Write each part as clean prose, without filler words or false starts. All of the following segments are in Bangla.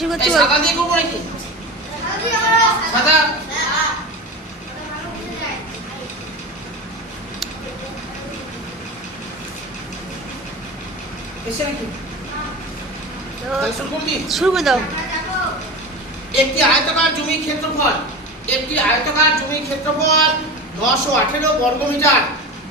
সাদা দিয়ে করবো নাকি? সাদা এসে নাকি? শুরু করে দাও। একটি আয়তাকার জমির ক্ষেত্রফল 918 বর্গমিটার।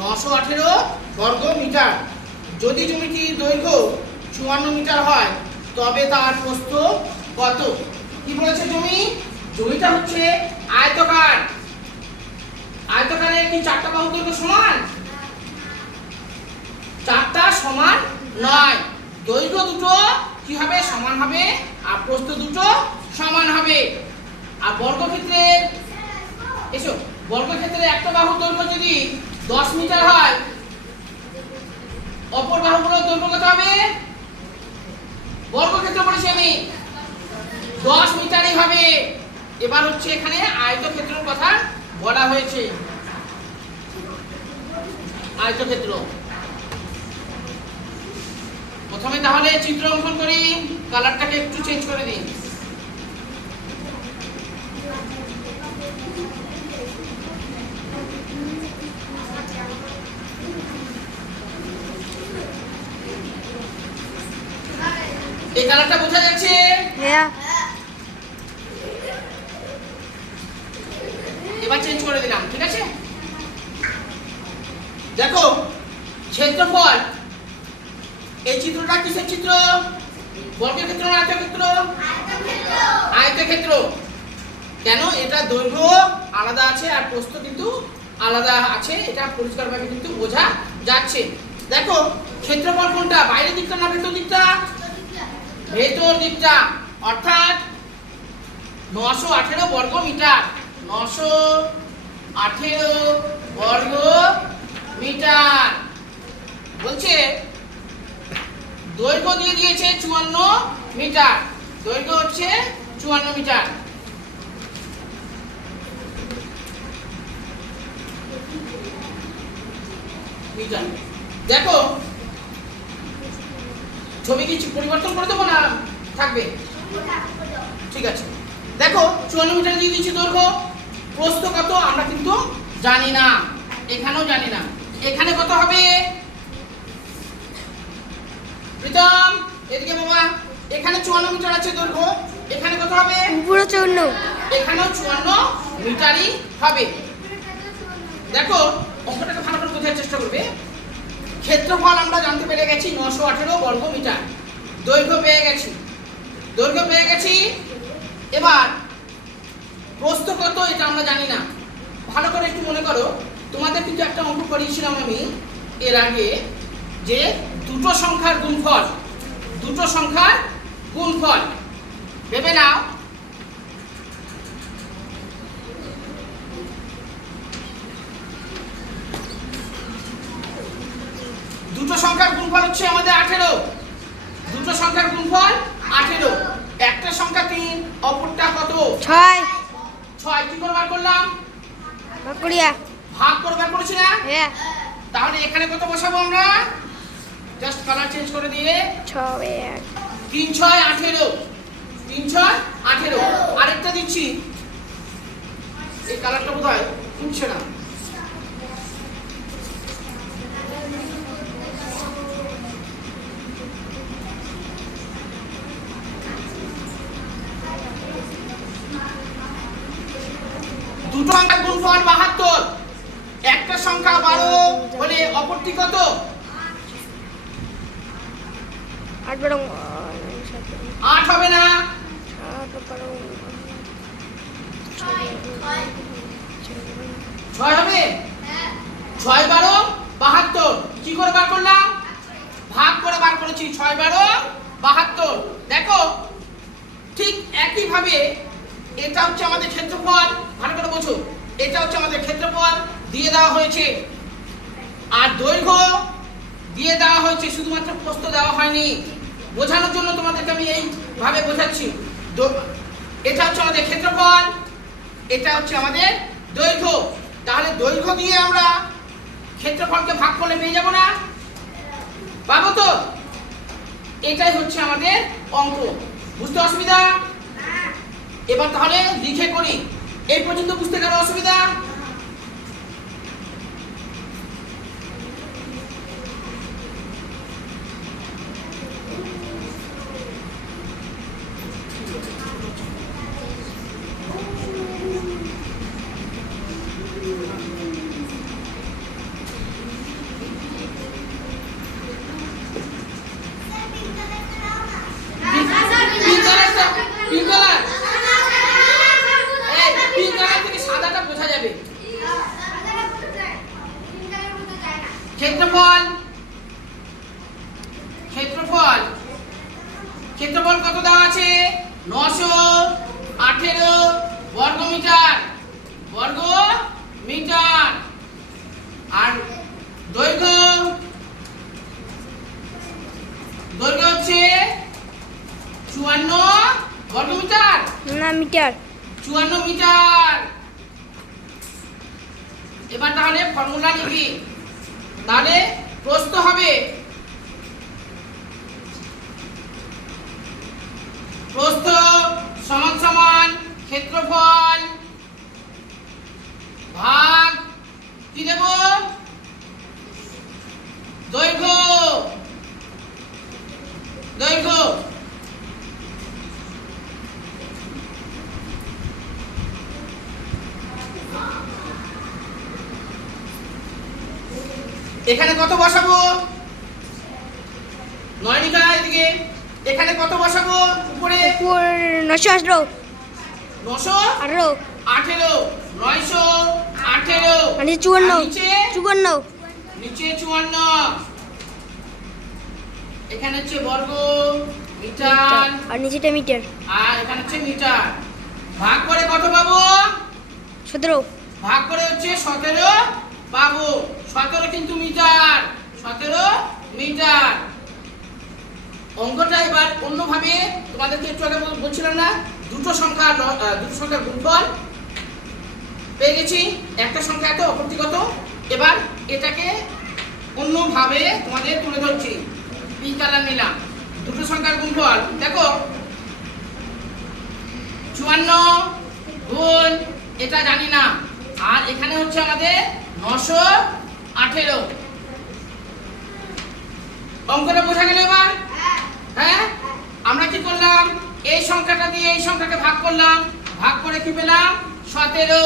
918 বর্গমিটার। যদি জমিটির দৈর্ঘ্য 54 মিটার হয় তবে তার প্রস্থ কত? কি বলেছে? জমিটা হচ্ছে আয়তাকার। আয়তাকারের কি চারটা বাহুর দৈর্ঘ্য সমান? চারটা সমান নয়। দৈর্ঘ্য দুটো কি হবে? সমান হবে, আর প্রস্থ দুটো সমান হবে। আর বর্গক্ষেত্রের বর্গক্ষেত্রের একটা বাহুর দৈর্ঘ্য যদি 10 মিটার হয়, অপর বাহুগুলোর দৈর্ঘ্য কত হবে? বর্গক্ষেত্র বলেছি আমি, 10 মিটারই হবে। এবার হচ্ছে এখানে আয়তক্ষেত্রের কথা বলা হয়েছে। আয়তক্ষেত্র প্রথমে তাহলে চিত্র অঙ্কন করি। কালারটাকে একটু চেঞ্জ করে দিন। এই কালারটা বোঝা যাচ্ছে? হ্যাঁ। এবার চেঞ্জ করে দিলাম, ঠিক আছে? দেখো ক্ষেত্রফল, এই চিত্রটা কিসের চিত্র? বর্গের ক্ষেত্র না আয়তক্ষেত্র? আয়তক্ষেত্র। কেন? এটা দৈর্ঘ্য আলাদা আছে আর প্রস্থ কিন্তু আলাদা আছে, এটা পরিষ্কারভাবে কিন্তু বোঝা যাচ্ছে। দেখো ক্ষেত্রফল কোনটা? বাইরের দিকটা না ভেতর দিকটা? ভেতর দিকটা। অর্থাৎ 918 বর্গ মিটার। 918 বর্গ মিটার। বলছে দৈর্ঘ্য দিয়ে দিয়েছে 54 মিটার। দৈর্ঘ্য হচ্ছে 54 মিটার। দেখো ছবি কিছু পরিবর্তন করে দেবো না থাকবে? ঠিক আছে। দেখো 54 মিটার দিয়ে দিচ্ছি দৈর্ঘ্য। প্রস্থ কত আমরা কিন্তু জানি না, এখানেও জানি না। এখানে কত হবে? প্রীতম এদিকে বাবা, এখানে 54 মিটার আছে দৈর্ঘ্য, এখানে কত হবে? পুরো 54। এখানেও 54 মিটারই হবে। দেখো অঙ্কটাকে ভালো করে বোঝার চেষ্টা করবে। ক্ষেত্রফল আমরা জানতে পেরে গেছি 918 বর্গ মিটার। দৈর্ঘ্য পেয়ে গেছি। এবার প্রস্থ কত এটা আমরা জানি না। ভালো করে একটু মনে করো, তোমাদের কিন্তু একটা অঙ্ক করিয়েছিলাম আমি এর আগে, যে দুটো সংখ্যার গুণফল ভেবে নাও। দুটো সংখ্যার গুণফল হচ্ছে আমাদের 18। দুটো সংখ্যার গুণফল 18। একটা সংখ্যা 3, অপরটা কত? 6। 6 কি করে বার করলাম? ভাগ করিয়া। ভাগ করে বার করেছি না? হ্যাঁ। তাহলে এখানে কত বসাবো আমরা? জাস্ট কালার চেঞ্জ করে দিয়ে 6 3 6 18। 3 6 18। আরেকটা দিচ্ছি, এই কালারটা বোধহয় উঠছে না। দুটো সংখ্যার গুণফল 72। একটা সংখ্যা 12 হলে অপরটি কত? 8 বরং 8 হবে না? 8 বরং 6 হবে? 6 12 72। কি করে বার করলাম? ভাগ করে বার করেছি। 6 12 72। দেখো ঠিক একই ভাবে এটা হচ্ছে আমাদের ক্ষেত্রফল। ভালো করে বোঝো, এটা হচ্ছে আমাদের ক্ষেত্রফল দিয়ে দেওয়া হয়েছে, আর দৈর্ঘ্য দিয়ে দেওয়া হয়েছে, শুধুমাত্র প্রস্থ দেওয়া হয়নি। বোঝানোর জন্য তোমাদেরকে আমি এইভাবে বোঝাচ্ছি। এটা হচ্ছে আমাদের ক্ষেত্রফল, এটা হচ্ছে আমাদের দৈর্ঘ্য। তাহলে দৈর্ঘ্য দিয়ে আমরা ক্ষেত্রফলকে ভাগ করলে পেয়ে যাব না? পাবো তো? এটাই হচ্ছে আমাদের অঙ্ক। বুঝতে অসুবিধা? এবার তাহলে লিখে করি। এই পর্যন্ত বুঝতে কারো অসুবিধা? পিঙ্ক কালার, এই পিঙ্ক কালার থেকে সাদাটা বোঝা যাবে। ক্ষেত্রফল, ক্ষেত্রফল, ক্ষেত্রফল কত দেওয়া আছে? 918 বর্গমিটার, বর্গ মিটার। আর দৈর্ঘ্য, দৈর্ঘ্য হচ্ছে 54 বর্গমিটার, না মিটার। 54 মিটার। এবার তাহলে ফর্মুলা লিখি। তাহলে প্রস্থ হবে, প্রস্থ সমান সমান ক্ষেত্রফল ভাগ কি দেব? দৈর্ঘ্য, দৈর্ঘ্য। এখানে কত বসাবো? 9 লিখা এদিকে। এখানে কত বসাবো? উপরে উপর 918 918, 918। আর নিচে 54 নিচে 54 নিচে 54। এখানে হচ্ছে বর্গ মিটার, আর নিচেটা মিটার। আর এখানে হচ্ছে মিটার। ভাগ করে কত পাবো? 17 ভাগ করে হচ্ছে 17 পাবো। 17 কিন্তু মিটার, 17 মিটার। অঙ্কটা এবার অন্যভাবে তোমাদেরকে একটু আগে বলছিলাম না, দুটো সংখ্যার গুণফল পেয়ে গেছি। একটা সংখ্যা এত, অপরটি কত। এবার এটাকে অন্যভাবে তোমাদের তুলে ধরছি। পিঙ্ক কালার নিলাম। দুটো সংখ্যার গুণফল দেখো, 54 গুণ এটা জানি না, আর এখানে হচ্ছে আমাদের 918। অঙ্কটা বোঝা গেল এবার? হ্যাঁ, আমরা কি করলাম? এই সংখ্যাটা দিয়ে এই সংখ্যাকে ভাগ করলাম, ভাগ করে কি পেলাম? 17।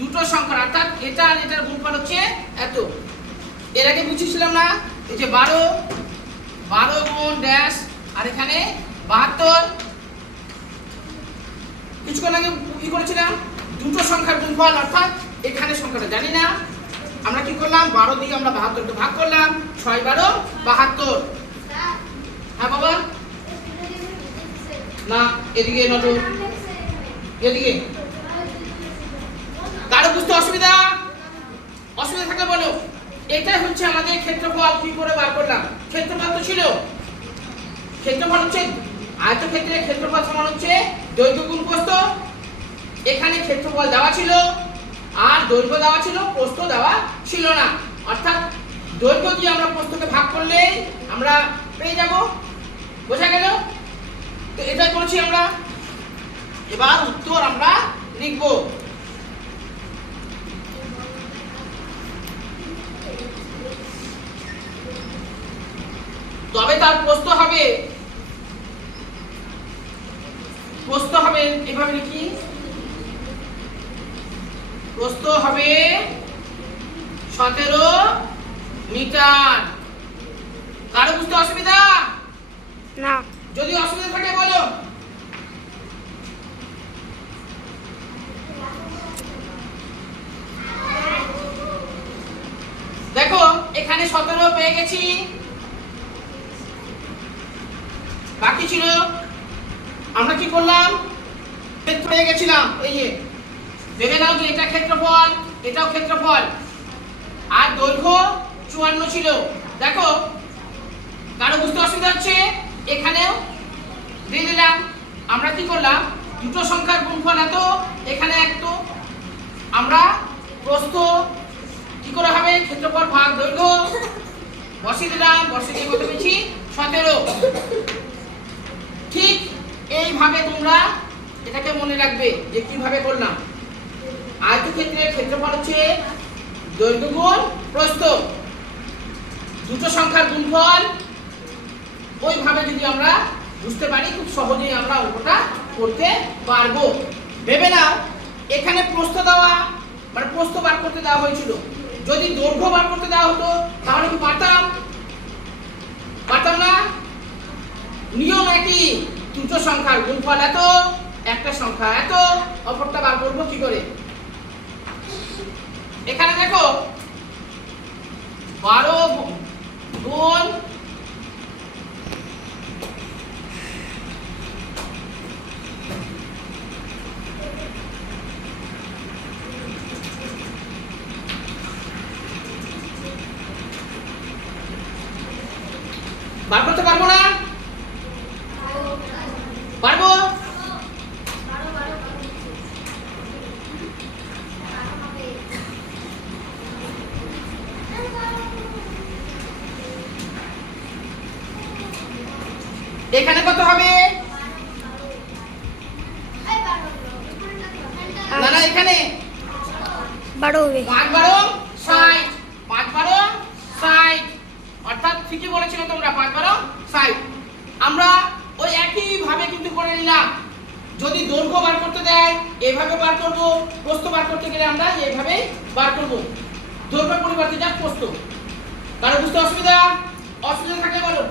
দুটো সংখ্যা, অর্থাৎ এটা আর এটার গুণফল হচ্ছে এত। এর আগে বুঝিয়েছিলাম না, এই যে 12 গুণ ড্যাশ, আর এখানে 72। কিছুক্ষণ আগে কি করেছিলাম? দুটো সংখ্যার গুণফল, অর্থাৎ এখানে সংখ্যাটা জানি না, আমরা কি করলাম? 12 দিয়ে আমরা 72কে ভাগ করলাম। 6 12 72। হ্যাঁ বাবা, না এদিকে নজর, এদিকে। কারো বুঝতে অসুবিধা? অসুবিধা থাকলে বলো। এটাই হচ্ছে আমাদের ক্ষেত্রফল। কি করে বার করলাম? ক্ষেত্রফল তো ছিল, ক্ষেত্রফল হচ্ছে আয়তক্ষেত্রের ক্ষেত্রফল সমান হচ্ছে দৈর্ঘ্য গুণ প্রস্থ। এখানে ক্ষেত্রফল দেওয়া ছিল আর দৈর্ঘ্য দেওয়া ছিল, প্রস্থ দেওয়া ছিল না। অর্থাৎ দৈর্ঘ্য দিয়ে আমরা প্রস্থকে ভাগ করলে আমরা পেয়ে যাব। বোঝা গেল? তো এটাই করেছি আমরা। এবার উত্তর আমরা লিখব। তবে তার প্রস্থ হবে, প্রস্থ হবে এভাবে লিখি, প্রস্থ হবে 17 মিটার। কারো বুঝতে অসুবিধা? না। যদি অসুবিধা থাকে বলো। দেখো এখানে 17 পেয়ে গেছি, বাকি ছিল আমরা কি করলাম? ক্ষেত্র পেয়ে গেছিলাম। এই যে ভেবে নাও যে এটা ক্ষেত্রফল, এটাও ক্ষেত্রফল, আর দৈর্ঘ্য 54 ছিল। দেখো কারো বুঝতে অসুবিধা হচ্ছে? এখানেও দিয়ে দিলাম। আমরা কি করলাম? দুটো সংখ্যার গুণফল এত, এখানে এত। আমরা প্রস্থ কি করে হবে? ক্ষেত্রফল ভাগ দৈর্ঘ্য বসিয়ে দিলাম। বসিয়ে দিয়ে কত পেয়েছি? 17। ঠিক ওইভাবে তোমরা এটাকে মনে রাখবে যে কিভাবে করলাম। আয়তক্ষেত্রের ক্ষেত্রফল হচ্ছে দৈর্ঘ্য গুণ প্রস্থ, দুটো সংখ্যার গুণফল। ওইভাবে যদি আমরা বুঝতে পারি খুব সহজেই আমরা অঙ্কটা করতে পারবো। ভেবে নাও এখানে প্রস্থ দেওয়া মানে প্রস্থ বার করতে দেওয়া হয়েছিল, যদি দৈর্ঘ্য বার করতে দেওয়া হতো তাহলে কি পারতাম? পারতাম না। নিয়ম একই, দুটো সংখ্যার গুণফল এত, একটা সংখ্যা এত, অপরটা বার করবো কি করে? এখানে দেখো 12 গুণ বার করতে পারবো না? পারবো। এখানে কত হবে? না না এখানে 12 হবে। 5 12 60, 5 12 60, অর্থাৎ ঠিকই বলেছিলে তোমরা, 5 12 60। আমরা ওই একই ভাবে কিন্তু করে নিলাম। যদি দৈর্ঘ্য বার করতে দেয় এইভাবে বার করব, প্রস্থ বার করতে গেলে আমরা এইভাবে বার করব। দৈর্ঘ্যের পরিবর্তে যা প্রস্থ। কারো বুঝতে অসুবিধা থাকলে বলো।